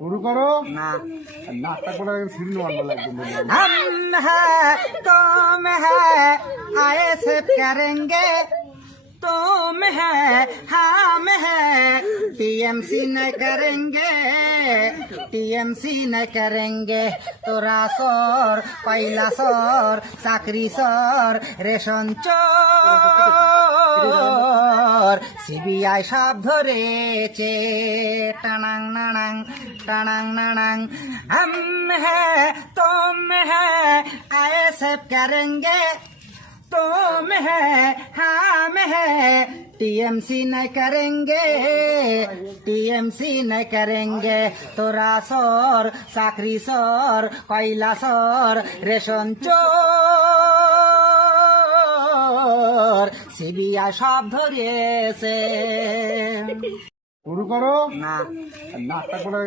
শুরু করো না নাটক করে সিরিজ বানানো লাগবে हम है तुम है आए से करेंगे तुम है हम है टीएमसी न करेंगे टीएमसी न करेंगे तोरा सोर पहला सोर चाकरी सोर रेशन चोर सीबीआई सब धरेছে টানাং নানাং টানাং নানাং हम है तुम है आए सब करेंगे तुम है हम है टीएमसी न करेंगे टीएमसी न करेंगे तोरा सोर चाकरी सोर कोयला सोर रेशन चोर सीबीआई सब ধরেছে শুরু করো না নাটক করে